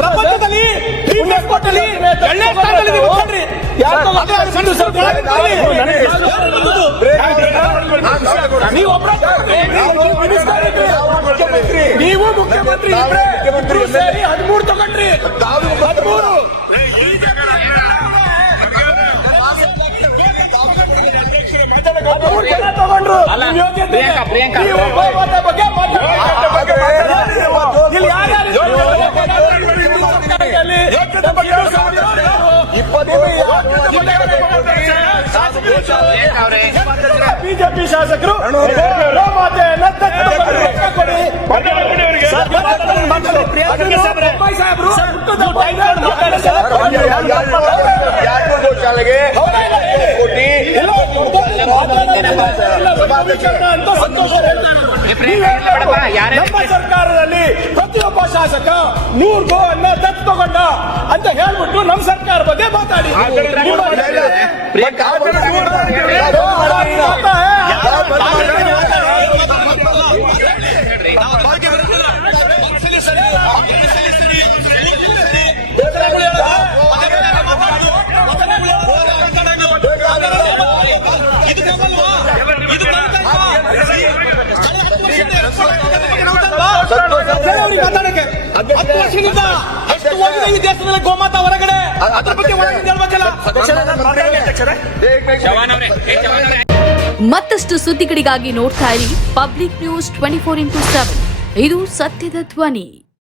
ಪ್ರಪಂಚದಲ್ಲಿ ಪ್ರೀಮಿಯರ್ ಕೋರ್ಟಲ್ಲಿ ಎರಡನೇ ಸ್ಥಾನದಲ್ಲಿ ನೀವು ಕೊಡ್ರಿ ನೀವು ಒಬ್ಬ ನೀವು ಮುಖ್ಯಮಂತ್ರಿ ಇಬ್ರು ಸೇರಿ ಹದಿಮೂರು ತಗೊಂಡ್ರಿ. ಹದಿಮೂರು. ಹದಿಮೂರು ಜನ ತಗೊಂಡ್ರು. ಬಗ್ಗೆ ಮಾತಾಡ. ಬಿಜೆಪಿ ಶಾಸಕರು ಸಂತೋಷ ನಮ್ಮ ಸರ್ಕಾರದಲ್ಲಿ ಪ್ರತಿಯೊಬ್ಬ ಶಾಸಕ ನೂರು ಗೋ ಅನ್ನ ತಗೊಂಡ ಅಂತ ಹೇಳ್ಬಿಟ್ಟು ನಮ್ಮ ಸರ್ಕಾರ ಹತ್ತು ವರ್ಷದಿಂದ ಈ ದೇಶದಲ್ಲಿ ಗೋಮಾತಾ ಹೊರಗಡೆ. ಅದ್ರ ಬಗ್ಗೆ ಒಳಗೆ ಹೇಳ್ಬೇಕಲ್ಲ? ಮತ್ತಷ್ಟು ಸುದ್ದಿಗಳಿಗಾಗಿ ನೋಡ್ತಾ ಇರಿ public news twenty four into seven. ಇದು ಸತ್ಯದ ಧ್ವನಿ.